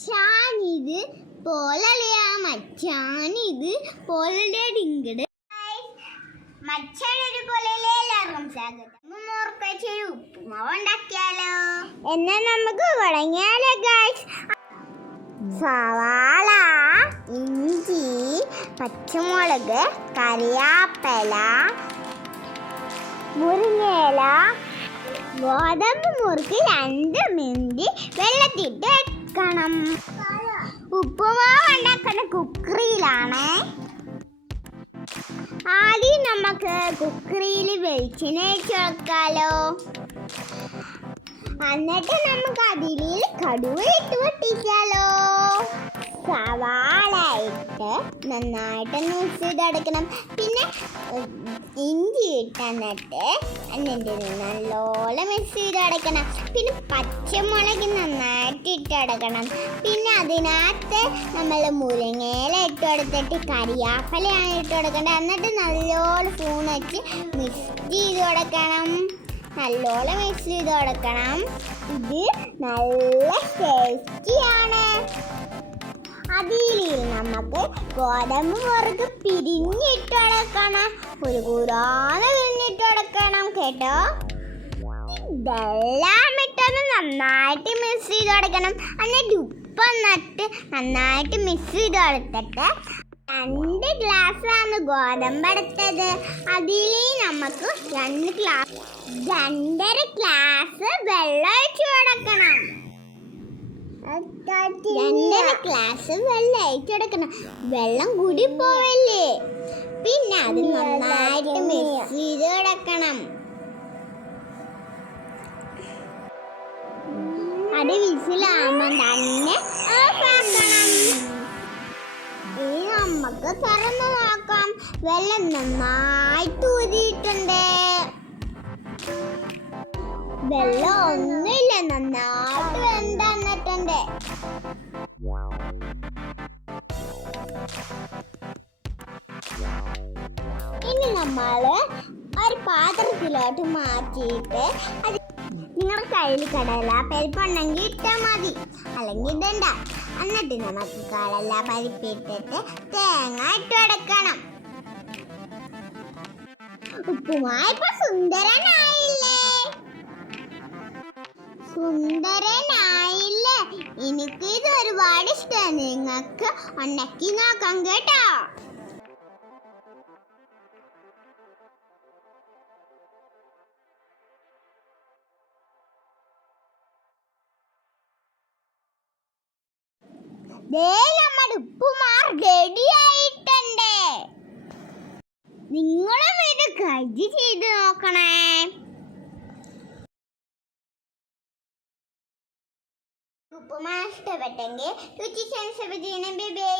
മച്ചാനിത് പോലെയാ മച്ചാനിത് പോലെ ഡിങ്കട്. സ്വാഗതം. നമുക്ക് സവാള ഇഞ്ചി പച്ചമുളക് കറിയാപ്പല മുരിങ്ങയില ഗോതമ്പ് മുറുക്ക് രണ്ട് മിനിറ്റ് വെള്ളത്തിട്ട് വെക്കണം. ഉപ്പുമാവ് ഉണ്ടാക്കുന്ന കുക്കറിയിലാണ്. ആദ്യം നമുക്ക് കുക്കറിയിൽ വെളിച്ചെണ്ണ വെച്ച് വെക്കാലോ എന്നിട്ട് നമുക്ക് അതിൽ കടുവ ഇട്ട് പൊട്ടിക്കാലോ. സവാള ഇട്ട് നന്നായിട്ട് മിക്സ് ചെയ്തെടുക്കണം പിന്നെ ഇഞ്ചി ഇട്ട് എന്നിട്ട് നല്ലോണം മിക്സ് ചെയ്തെടുക്കണം പിന്നെ പച്ചമുളക് നന്നായിട്ട് ഇട്ടെടുക്കണം പിന്നെ അതിനകത്ത് നമ്മൾ മുരിങ്ങയില ഇട്ട് കൊടുത്തിട്ട് കരിയാപ്പലയാണ് ഇട്ട് കൊടുക്കേണ്ടത്. എന്നിട്ട് നല്ലോണം സ്പൂൺ വെച്ച് മിക്സ് ചെയ്ത് കൊടുക്കണം. നല്ലോണം മിക്സ് ചെയ്ത് കൊടുക്കണം. ഇത് നല്ല ടേസ്റ്റിയാണ് അതിൽ നമുക്ക് ഗോതമ്പ് മുറുക്ക് പിരിഞ്ഞിട്ട് അടക്കണം. ഒരു കൂടാതെ പിരിഞ്ഞിട്ട് അടക്കണം കേട്ടോ. ഇതെല്ലാം ഇട്ടൊന്ന് നന്നായിട്ട് മിക്സ് ചെയ്ത് അടക്കണം. എന്നിട്ട് ഉപ്പ് നട്ട് നന്നായിട്ട് മിക്സ് ചെയ്ത് കൊടുത്തിട്ട് രണ്ട് ഗ്ലാസ്സാണ് ഗോതമ്പ് എടുത്തത്. അതിൽ നമുക്ക് രണ്ട് ഗ്ലാസ് രണ്ടര ഗ്ലാസ് വെള്ളം ഒഴിച്ചു കൊടുക്കണം രണ്ടര ഗ്ലാസ് വെള്ളം ഒഴിച്ചു കൊടുക്കണം വെള്ളം കൂടി പോവല്ലേ? പിന്നെ അത് നന്നായിട്ട് മിക്സ് ചെയ്ത് കിടക്കണം അത് വിസിലാകുമ്പോൾ തന്നെ ഇനി നമുക്ക് തുറന്നു നോക്കാം. വെള്ളം നന്നായിട്ട് ഊതിയിട്ടുണ്ട് വെള്ളം ഒന്നുമില്ല ഇനി നമ്മൾ ഒരു പാത്രത്തിലോട്ട് മാറ്റിയിട്ട് അത് നിങ്ങളുടെ കയ്യിൽ കടല പരിപ്പുണ്ടെങ്കിൽ ഇട്ടാൽ മതി. അല്ലെങ്കിൽ ഇടണ്ട. എന്നിട്ട് നമുക്ക് കടല പരിപ്പിട്ടിട്ട് തേങ്ങ ഇട്ട് കൊടുക്കണം ഉപ്പുമായിപ്പോ സുന്ദരനായില്ലേ? സുന്ദരനായില്ലേ? എനിക്ക് ഇത് ഒരുപാട് ഇഷ്ടമാണ് നിങ്ങൾക്ക് ഉണ്ടാക്കി നോക്കാം കേട്ടോ. ദേ നമ്മുടെ ഉപ്പുമാർ റെഡി നിങ്ങളും ഇത് കഴിച്ച് ചെയ്ത് നോക്കണേ. ഉപ്പുമാ ഇഷ്ടപ്പെട്ടെങ്കിൽ രുചി സെൻസ് ബൈ.